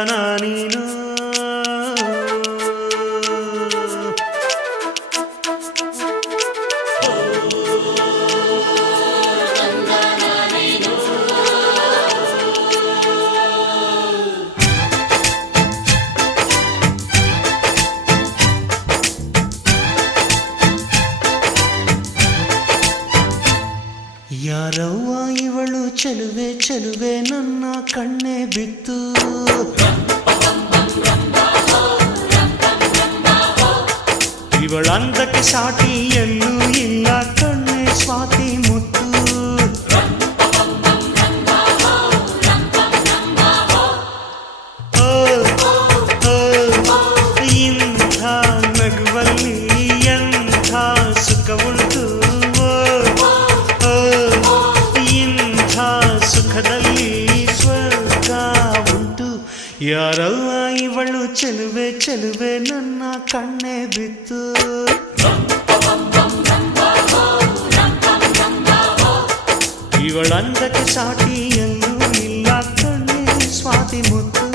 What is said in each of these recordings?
ತಂದಾನ ನೀನು ಯಾರವ್ವ ಇವಳು ಚೆಲುವೆ ಚೆಲುವೆ ನನ್ನ ಕಣ್ಣೆ ಬಿತ್ತು ಇವಳಂದಕ್ಕೆ ಸಾಟಿ ಎಲ್ಲೂ ಇಲ್ಲ ಕಣ್ಣೆ ಸ್ವಾತಿ ಮುತ್ತು ಇಂಥ ನಗುವಲ್ಲಿ ಎಂಥ ಸುಖ ಉಂಟು ಸುಖದಲ್ಲಿ ಸ್ವರ್ಗ ಉಂಟು ಯಾರವ್ವ ಇವಳು ಚೆಲುವೆ ಚೆಲುವೆ ನನ್ನ ಕಣ್ಣೆ ಬಿತ್ತು ಇವಳಂದಕ್ಕೆ ಸಾಟಿ ಎಲ್ಲೂ ಇಲ್ಲ ಕಣ್ಣೆ ಸ್ವಾತಿ ಮುತ್ತು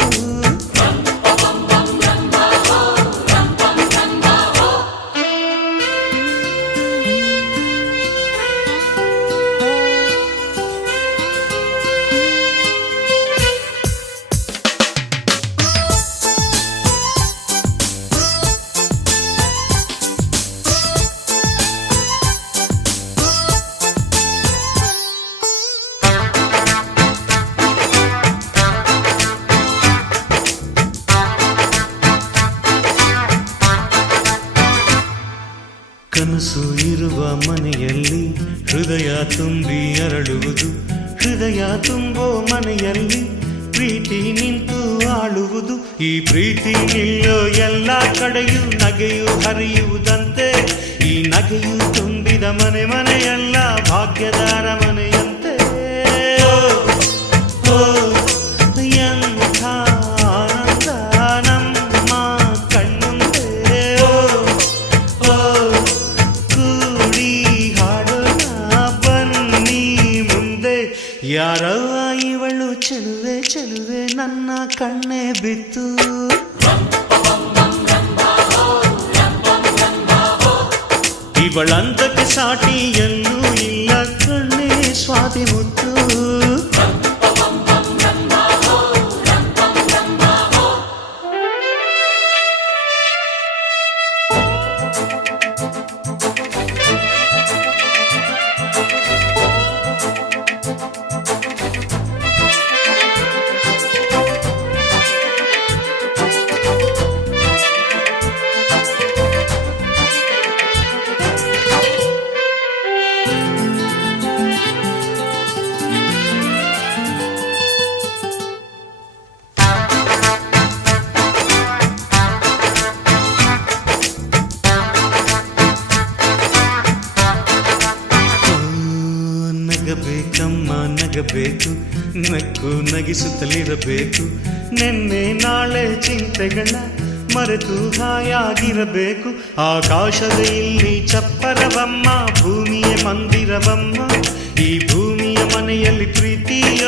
ಕನಸು ಇರುವ ಮನೆಯಲ್ಲಿ ಹೃದಯ ತುಂಬಿ ಅರಳುವುದು ಹೃದಯ ತುಂಬೋ ಮನೆಯಲ್ಲಿ ಪ್ರೀತಿ ನಿಂತು ಆಳುವುದು ಈ ಪ್ರೀತಿ ನಿಲ್ಲೋ ಎಲ್ಲ ಕಡೆಯೂ ನಗೆಯು ಹರಿಯುವುದಂತೆ ಈ ನಗೆಯು ತುಂಬಿದ ಮನೆ ಮನೆಯೆಲ್ಲ ಭಾಗ್ಯದಾರ ಮನೆಯಂತೆ ಎಂಥ ಆನಂದ ನಮ್ಮ ಕಣ್ಣುಂದೆ ಯಾರವ್ವ ಇವಳು ಚೆಲುವೆ ಚೆಲುವೆ ನನ್ನ ಕಣ್ಣೆ ಬಿತ್ತು ಇವಳಂದಕ್ಕೆ ಸಾಟಿ ಎಲ್ಲೂ ಇಲ್ಲ ಕಣ್ಣೆ ಸ್ವಾತಿ ಮುತ್ತು ನಗಬೇಕಮ್ಮ ನಗಬೇಕು ನಕ್ಕು ನಗಿಸುತ್ತಲಿರಬೇಕು ನೆನ್ನೆ ನಾಳೆ ಚಿಂತೆಗಳ ಮರೆತು ಹಾಯಾಗಿರಬೇಕು ಆಕಾಶದ ಇಲ್ಲಿ ಚಪ್ಪರವಮ್ಮ ಭೂಮಿಯ ಮಂದಿರವಮ್ಮ ಈ ಭೂಮಿಯ ಮನೆಯಲ್ಲಿ ಪ್ರೀತಿಯೊಂದು